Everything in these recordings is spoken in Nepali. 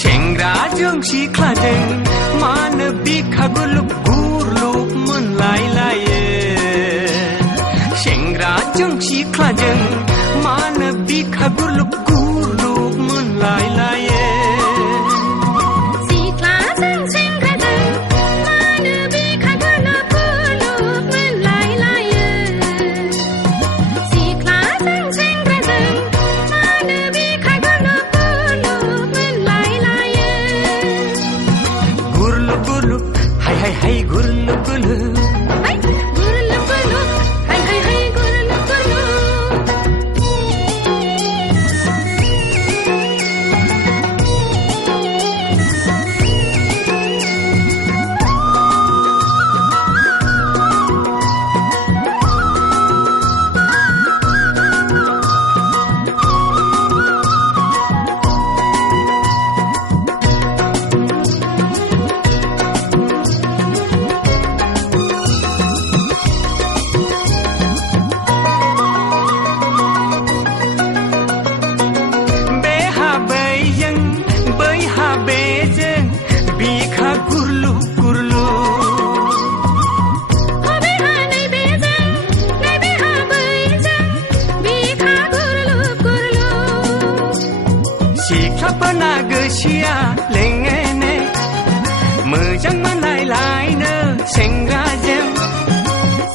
सेंग्राजों सिख्लाजों मानो बिखा गुलुब गुरलुब मोनलायलायो सेंग्राजों सिख्लाजों मानो बिखा गुलुब गुरलुब मोनलायलायो Hai gurlu gurlu Hai gurlu gurlu Hai hai hai gurlu gurlu सिख्लाफोरना गोसोआ लेङेने मोजां मोनलायलायनो सेंग्राजों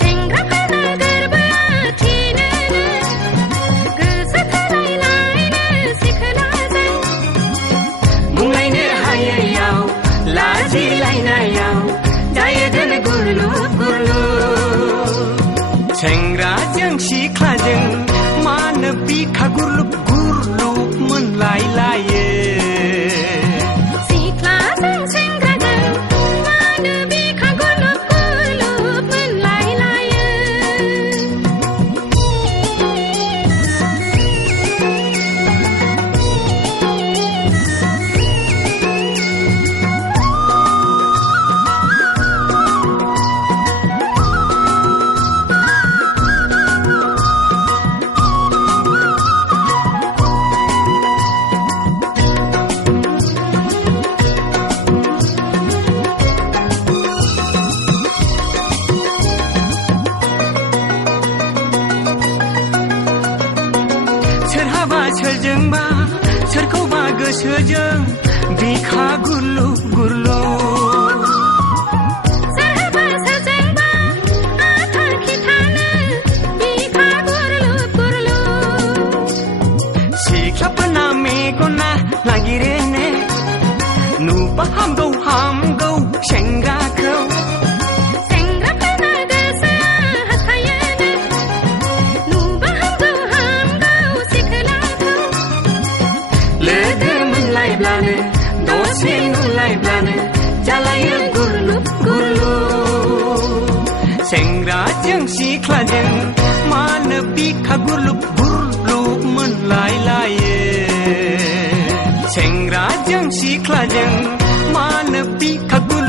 सेंग्राफोरना गोरबोआ थिनोनो गोसो थोलायलायनो सिख्लाजों बुंलायनो हायैयाव लाजिलायनायाव जायो दोनो गुरलुब गुरलुब सेंग्राजों सिख्लाजों मानो बिखा गुरलुब गुरलुब मोनलायलायो सिख्लाजों सेंग्राजों मानो बिखा गुरलुब गुरलुब मोनलायलायो सोरजोंबा सोरखौबा गोसोजों बिखा गुरलुब गुरलुब सोरहाबा सोरजोंबा आथा खिथानो बिखा गुरलुब गुरलुब सिख्लाफोरना मेगना नागिरेने नुबा हामगौ हामगौ सेंग्राखौ दसे नुलायब्लानो जालायो गुरलुब गुरलुब सेंग्राजों सिख्लाजों मानो बिखा गुरलुब गुरलुब मोनलायलायो सेंग्राजों सिख्लाजों मानो बिखा गुरलुब